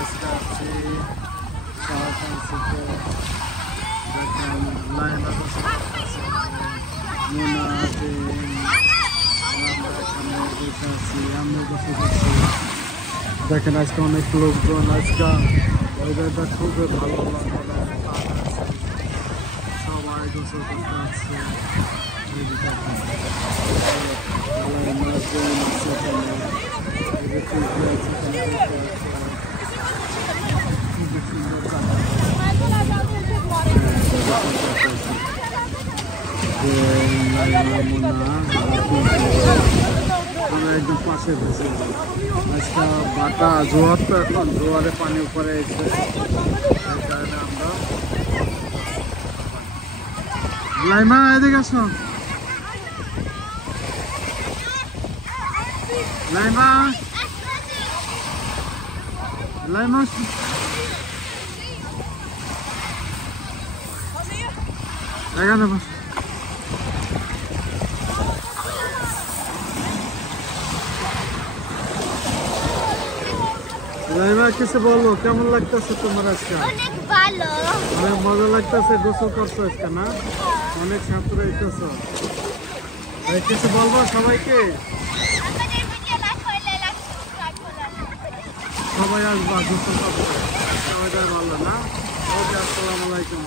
আজকে আসছি শাহজাহানপুরে। দেখেন লাইনা বসে আছে, মোনা আছে, আমরা এখানে বসে আছি, আমি বসে আছি। দেখেন আজকে অনেক লোকজন, আজকে ওয়েদারটা খুবই ভালো লাগে, সবাই গোসল করতে আসছে। আমরা একদম পাশে বসে আজকে বাটা জোয়ার, তো এখন জোয়ারে পানি উপরে এসে আমরা লাইমা এদিকে আসো, লাইমা লাইমা এখানে বস। লাইমা কিছু বলো, কেমন লাগতেছে তোমার আজকে? অনেক ভালো, অনেক মজা লাগতেছে। গোসল করছো আজকে না? অনেক সাঁতুরে হইতেছ। কিছু বলবো সবাইকে? সবাই আসবা গোসল করতে, সবাই ভালো না? ওকে, আসসালামু আলাইকুম।